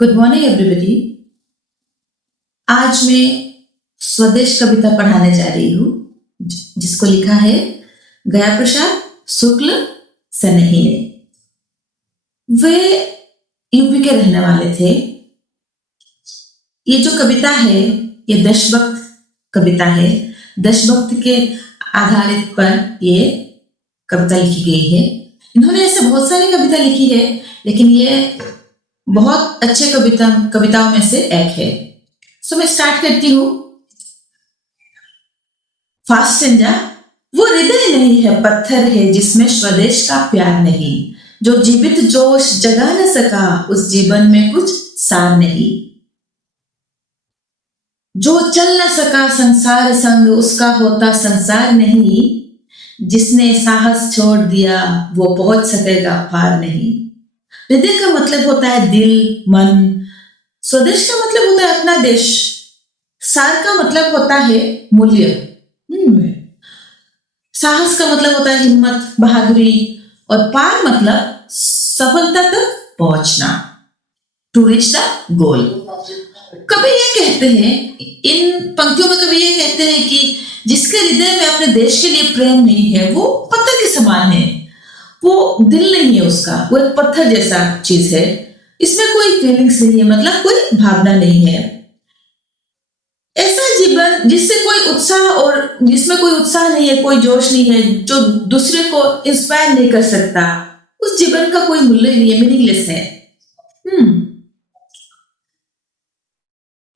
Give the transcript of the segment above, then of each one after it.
Good morning everybody. आज मैं स्वदेश कविता पढ़ाने जा रही हूँ जिसको लिखा है गया प्रसाद शुक्ल सनेही ने। वे यूपी के रहने वाले थे। ये जो कविता है ये देशभक्त कविता है। देशभक्त के आधारित पर ये कविता लिखी गई है। इन्होंने ऐसे बहुत सारी कविता लिखी है लेकिन ये बहुत अच्छे कविताओं में से एक है। सो मैं स्टार्ट करती हूँ। फास्ट इंजा वो हृदय नहीं है, पत्थर है जिसमें स्वदेश का प्यार नहीं। जो जीवित जोश जगा न सका उस जीवन में कुछ सार नहीं। जो चल न सका संसार संग उसका होता संसार नहीं। जिसने साहस छोड़ दिया वो पहुंच सकेगा पार नहीं। हृदय का मतलब होता है दिल, मन। स्वदेश का मतलब होता है अपना देश। सार का मतलब होता है मूल्य। साहस का मतलब होता है हिम्मत, बहादुरी। और पार मतलब सफलता तक पहुंचना, टू रीच द गोल। कभी ये कहते हैं, इन पंक्तियों में कभी ये कहते हैं कि जिसके हृदय में अपने देश के लिए प्रेम नहीं है वो पत्थर के समान है। वो दिल नहीं है उसका, वो एक पत्थर जैसा चीज है। इसमें कोई फीलिंग्स नहीं है, मतलब कोई भावना नहीं है। ऐसा जीवन जिससे कोई उत्साह और जिसमें कोई उत्साह नहीं है, कोई जोश नहीं है, जो दूसरे को इंस्पायर नहीं कर सकता, उस जीवन का कोई मूल्य नहीं है, मीनिंगलेस है।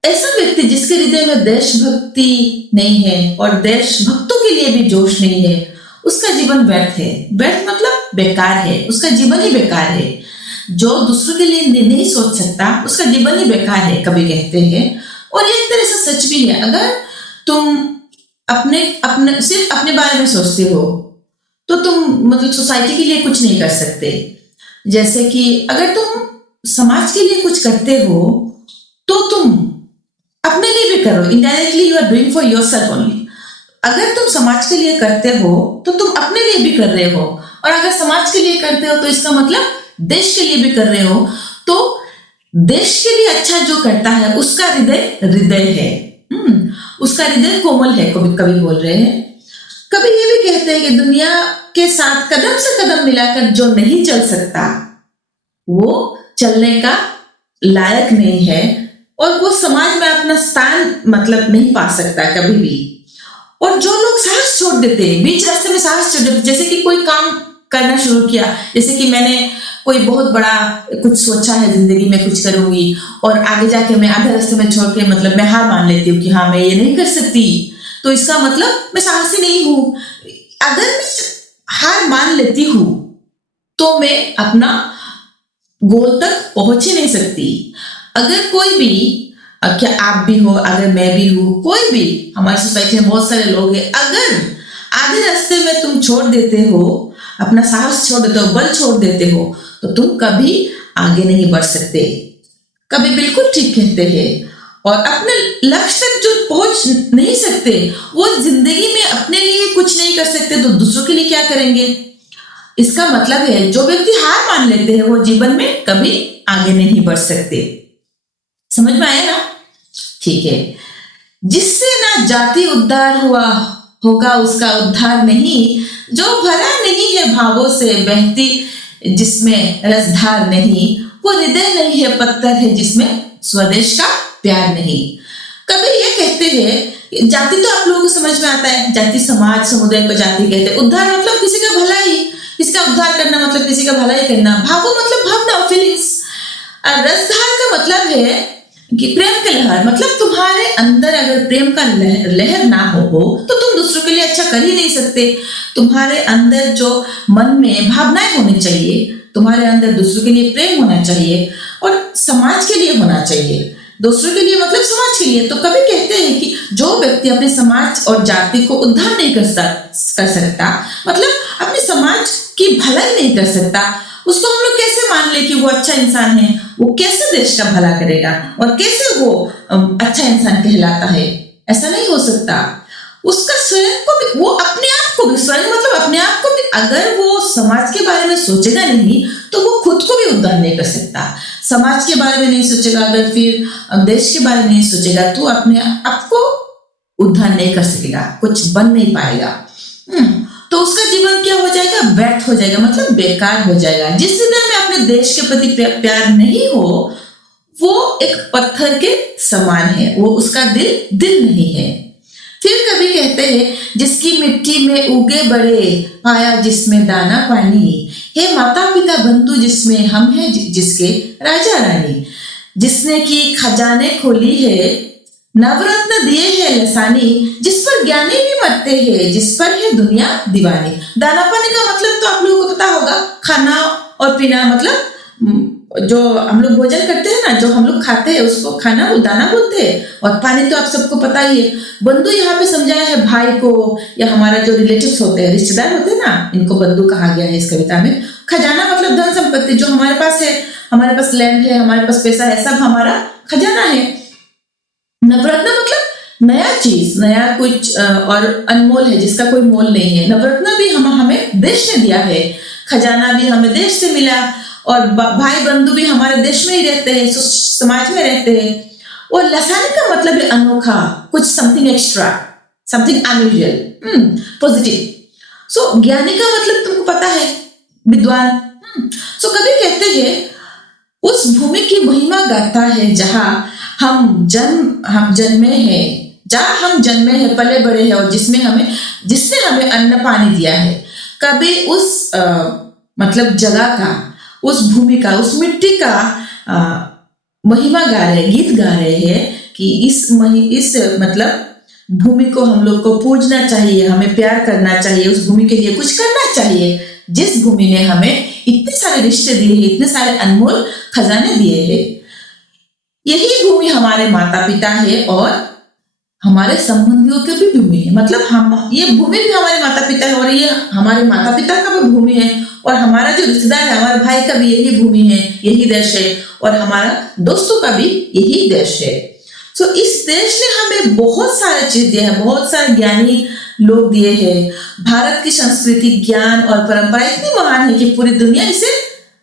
ऐसा व्यक्ति जिसके हृदय में देशभक्ति नहीं है और देशभक्तों के लिए भी जोश नहीं है, उसका जीवन व्यर्थ है। व्यर्थ मतलब बेकार है, उसका जीवन ही बेकार है। जो दूसरों के लिए नहीं सोच सकता उसका जीवन ही बेकार है, कभी कहते हैं। और एक तरह से सच भी है। अगर तुम अपने सिर्फ अपने बारे में सोचते हो तो तुम मतलब सोसाइटी के लिए कुछ नहीं कर सकते। जैसे कि अगर तुम समाज के लिए कुछ करते हो तो तुम अपने लिए भी करो। Indirectly you are doing for yourself only. अगर तुम समाज के लिए करते हो तो तुम अपने लिए भी कर रहे हो, और अगर समाज के लिए करते हो तो इसका मतलब देश के लिए भी कर रहे हो। तो देश के लिए अच्छा जो करता है उसका हृदय है। उसका हृदय कोमल है, कभी बोल रहे हैं। कभी ये भी कहते हैं कि दुनिया के साथ कदम से कदम मिलाकर जो नहीं चल सकता वो चलने का लायक नहीं है, और वो समाज में अपना स्थान मतलब नहीं पा सकता कभी भी। और जो लोग साहस छोड़ देते हैं, बीच रास्ते में साहस छोड़ देते, जैसे कि कोई काम करना शुरू किया, जैसे कि मैंने कोई बहुत बड़ा कुछ सोचा है जिंदगी में कुछ करूंगी, और आगे जाके मैं आधे रास्ते में छोड़ के मतलब मैं हार मान लेती हूँ कि हाँ मैं ये नहीं कर सकती, तो इसका मतलब मैं साहसी नहीं हूँ। अगर मैं हार मान लेती हूँ तो मैं अपना गोल तक पहुंच ही नहीं सकती। अगर कोई भी, क्या आप भी हो, अगर मैं भी हूँ, कोई भी, हमारी सोसाइटी में बहुत सारे लोग हैं, अगर आधे रास्ते में तुम छोड़ देते हो, अपना साहस छोड़ देते हो, बल छोड़ देते हो, तो तुम कभी आगे नहीं बढ़ सकते। कभी बिल्कुल ठीक कहते हैं। और अपने लक्ष्य तक जो पहुंच नहीं सकते, वो जिंदगी में अपने लिए कुछ नहीं कर सकते तो दूसरों के लिए क्या करेंगे। इसका मतलब है जो व्यक्ति हार मान लेते हैं वो जीवन में कभी आगे नहीं बढ़ सकते। समझ में आया ना? ठीक है। जिससे ना जाति उद्धार हुआ होगा उसका उद्धार नहीं। जो भरा नहीं है भावों से बहती जिसमें रसधार नहीं, वो हृदय नहीं है, पत्थर है जिसमें स्वदेश का प्यार नहीं। कभी ये कहते हैं, जाति तो आप लोगों को समझ में आता है, जाति समाज समुदाय को जाति कहते हैं। उद्धार मतलब किसी का भलाई, किसका उद्धार करना मतलब किसी का भलाई करना। भावों मतलब भावना, फीलिंग्स। रसधार का मतलब है कि प्रेम का लहर, मतलब तुम्हारे अंदर अगर प्रेम का लहर ना हो तो तुम दूसरों के लिए अच्छा कर ही नहीं सकते। तुम्हारे अंदर जो मन में भावनाएं होनी चाहिए, तुम्हारे अंदर दूसरों के लिए प्रेम होना चाहिए और समाज के लिए होना चाहिए। दूसरों के लिए मतलब समाज के लिए। तो कभी कहते हैं कि जो व्यक्ति अपने समाज और जाति को उद्धार नहीं कर सकता, मतलब अपने समाज की भलाई नहीं कर सकता, उसको हम लोग कैसे मान ले कि वो अच्छा इंसान है। वो कैसे देश का भला करेगा और कैसे वो अच्छा इंसान कहलाता है? ऐसा नहीं हो सकता। उसका स्वयं को भी, वो अपने आप को भी, स्वयं मतलब अपने आप को भी, अगर वो समाज के बारे में सोचेगा नहीं तो वो खुद को भी उद्धार नहीं कर सकता। समाज के बारे में नहीं सोचेगा, अगर फिर देश के बारे में नहीं सोचेगा तो अपने आप को उद्धार नहीं कर सकेगा, कुछ बन नहीं पाएगा। तो उसका जीवन क्या हो जाएगा? व्यर्थ हो जाएगा, मतलब बेकार हो जाएगा। जिस हृदय में अपने देश के प्रति प्यार नहीं हो वो एक पत्थर के समान है, वो उसका दिल नहीं है। फिर कभी कहते हैं, जिसकी मिट्टी में उगे बड़े, पाया जिसमें दाना पानी, हे माता पिता बंधु जिसमें हम हैं जिसके राजा रानी, जिसने की खजाने खोली है, नवरत्न दिए है लसानी, जिस पर ज्ञानी भी मरते हैं, जिस पर है दुनिया दीवानी। दाना पानी का मतलब तो आप लोगों को पता होगा, खाना और पीना, मतलब जो हम लोग भोजन करते हैं ना, जो हम लोग खाते हैं उसको खाना दाना बोलते हैं, और पानी तो आप सबको पता ही है। बंधु यहाँ पे समझाया है भाई को, या हमारा जो रिलेटिव्स होते हैं, रिश्तेदार होते हैं ना, इनको बंधु कहा गया है इस कविता में। खजाना मतलब धन संपत्ति, जो हमारे पास है, हमारे पास लैंड है, हमारे पास पैसा है, सब हमारा खजाना है। नवरत्न मतलब नया चीज, नया कुछ और अनमोल है, जिसका कोई मोल नहीं है। नवरत्न भी हमें देश ने दिया है, खजाना भी हमें देश से मिला, और भाई बंधु भी हमारे देश में ही रहते हैं, समाज में रहते हैं। और लसानी का मतलब है अनोखा, कुछ something extra, something unusual, positive. So ज्ञानी का मतलब तुमको पता है, विद्वान। सो कभी कहते हैं, उस भूमि की महिमा गाता है जहां हम जन्मे हैं, जहां हम जन्मे हैं, पले बड़े हैं, और जिसने हमें अन्न पानी दिया है। कभी उस मतलब जगह का, उस भूमि का, उस मिट्टी का महिमा गा रहे, गीत गा रहे हैं कि इस मतलब भूमि को हम लोग को पूजना चाहिए, हमें प्यार करना चाहिए, उस भूमि के लिए कुछ करना चाहिए, जिस भूमि ने हमें इतने सारे रिश्ते दिए हैं, इतने सारे अनमोल खजाने दिए हैं। यही भूमि हमारे माता पिता है और हमारे संबंधियों की भी भूमि है, मतलब ये भूमि भी हमारे माता पिता है, और ये हमारे माता पिता का भी भूमि है, और हमारा जो रिश्तेदार है, हमारे भाई का भी यही भूमि है, यही देश है, और हमारा दोस्तों का भी यही देश है। सो इस देश ने हमें बहुत सारे चीज दिए हैं, बहुत सारे ज्ञानी लोग दिए हैं। भारत की संस्कृति, ज्ञान और परंपरा इतनी महान है कि पूरी दुनिया इसे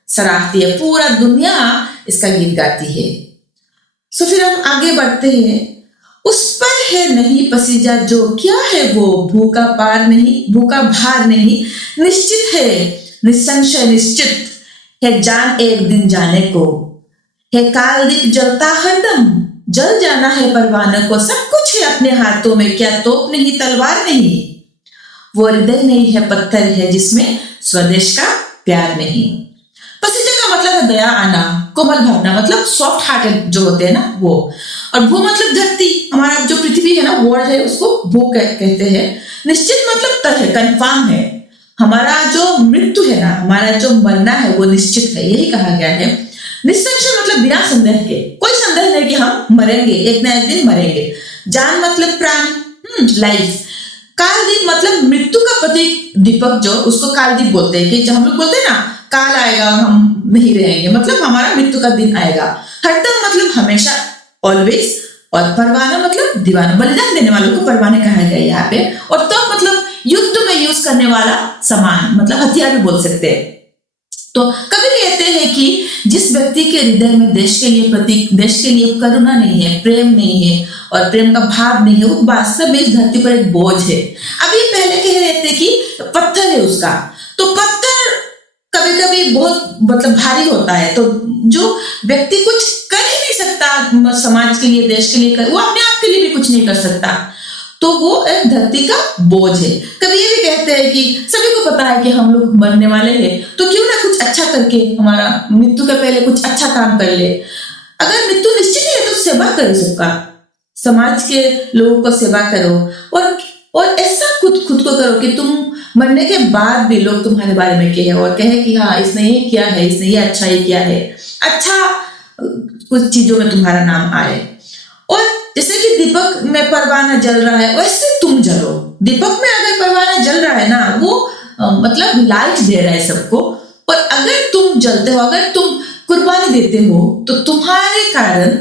सराहती है, पूरा दुनिया इसका गीत गाती है। सो फिर हम आगे बढ़ते हैं। उस पर है नहीं पसीजा जो, क्या है वो? भूखा पार नहीं, भूखा भार नहीं, निश्चित है, निसंशय निश्चित है, जान एक दिन जाने को है। कालदीप जलता हरदम, जल जाना है परवाने को, सब कुछ है अपने हाथों में, क्या तोप नहीं, तलवार नहीं। वो हृदय नहीं है, पत्थर है, जिसमें स्वदेश का प्यार नहीं। पसीजा का मतलब है दया आना, कोमल भावना, मतलब सॉफ्ट हार्टेड जो होते हैं ना वो। और भू मतलब धरती, हमारा जो पृथ्वी है ना, वर्ल्ड है, उसको भू कहते हैं। निश्चित मतलब तय है, कंफर्म है, हमारा जो मृत्यु है ना, हमारा जो मरना है वो निश्चित है, यही कहा गया है। निसंशय मतलब बिना संदेह के, कोई संदेह नहीं कि हम मरेंगे, एक ना एक दिन मरेंगे। जान मतलब प्राण, लाइफ। कालदीप मतलब मृत्यु का प्रतीक दीपक, जो उसको कालदीप बोलते हैं, कि जब हम लोग बोलते हैं ना काल आएगा और हम नहीं रहेंगे, मतलब हमारा मृत्यु का दिन आएगा। हरदम मतलब हमेशा, ऑलवेज। और परवाना मतलब दीवाना, बलिदान देने वालों को परवाने कहा गया यहाँ पे। और तब मतलब युद्ध में यूज करने वाला सामान, मतलब हथियार भी बोल सकते हैं। तो कभी कहते हैं कि जिस व्यक्ति के हृदय में देश के लिए करुणा नहीं है, प्रेम नहीं है, और प्रेम का भाव नहीं है, वो वास्तव में इस धरती पर एक बोझ है। अभी पहले कह रहे थे कि पत्थर है उसका, तो पत्थर कभी कभी बहुत मतलब भारी होता है, तो जो व्यक्ति कुछ कर ही नहीं सकता समाज के लिए, देश के लिए, वो अपने आप के लिए भी कुछ नहीं कर सकता, तो वो एक धरती का बोझ है। कभी ये भी कहते हैं कि सभी को पता है कि हम लोग मरने वाले हैं, तो क्यों ना कुछ अच्छा करके हमारा मृत्यु के पहले कुछ अच्छा काम कर ले। अगर मृत्यु निश्चित है तो सेवा करो, सबका, समाज के लोगों को सेवा करो, और ऐसा खुद को करो कि तुम मरने के बाद भी लोग तुम्हारे बारे में कहे, और कहे कि हाँ इसने ये किया है, इसने ये अच्छा ही किया है, अच्छा कुछ चीजों में तुम्हारा नाम आए। और जैसे कि दीपक में परवाना जल रहा है, वैसे तुम जलो। दीपक में अगर परवाना जल रहा है ना, वो मतलब लाइट दे रहा है सबको, और अगर तुम जलते हो, अगर तुम कुर्बानी देते हो, तो तुम्हारे कारण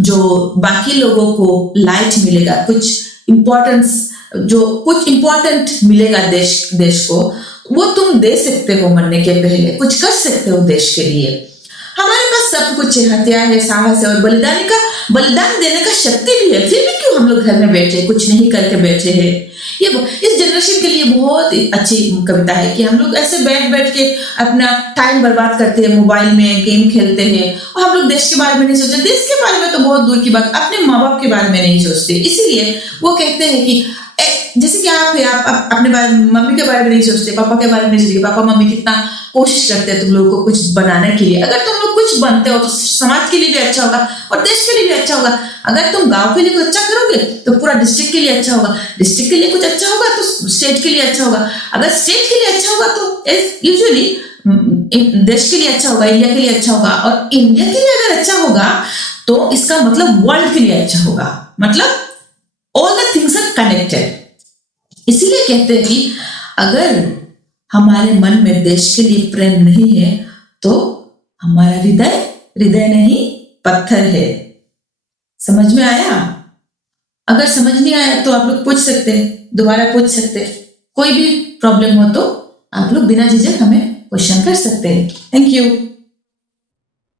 जो बाकी लोगों को लाइट मिलेगा, कुछ इंपॉर्टेंस जो कुछ इंपॉर्टेंट मिलेगा देश को, वो तुम दे सकते हो मरने के पहले, कुछ कर सकते हो देश के लिए। हमारे पास सब कुछ है, हथियार है, साहस है और बलिदान देने का शक्ति भी है, फिर भी क्यों हम लोग घर में बैठे कुछ नहीं करके बैठे हैं। ये इस जनरेशन के लिए बहुत अच्छी कविता है कि हम लोग ऐसे बैठ के अपना टाइम बर्बाद करते हैं, मोबाइल में गेम खेलते हैं और हम लोग देश के बारे में नहीं सोचते। देश के बारे में तो बहुत दूर की बात, अपने माँ बाप के बारे में नहीं सोचते। इसीलिए वो कहते हैं कि जैसे कि आप है, आप अपने बारे मम्मी के बारे में नहीं सोचते, पापा के बारे में नहीं सोचते, पापा मम्मी कितना कोशिश करते हैं तुम लोगों को कुछ बनाने के लिए। अगर तुम लोग कुछ बनते हो तो समाज के लिए भी अच्छा होगा और देश के लिए भी अच्छा होगा। अगर तुम गांव के लिए कुछ अच्छा करोगे तो पूरा डिस्ट्रिक्ट के लिए अच्छा होगा, डिस्ट्रिक्ट के लिए कुछ अच्छा होगा तो स्टेट के लिए अच्छा होगा, अगर स्टेट के लिए अच्छा होगा तो यूजुअली देश के लिए अच्छा होगा, इंडिया के लिए अच्छा होगा, और इंडिया के लिए अगर अच्छा होगा तो इसका मतलब वर्ल्ड के लिए अच्छा होगा। मतलब all the things are connected. इसीलिए कहते हैं कि अगर हमारे मन में देश के लिए प्रेम नहीं है तो हमारा हृदय नहीं पत्थर है। समझ में आया? अगर समझ नहीं आया तो आप लोग पूछ सकते, दोबारा पूछ सकते। कोई भी प्रॉब्लम हो तो आप लोग बिना झिझक हमें क्वेश्चन कर सकते हैं। Thank you.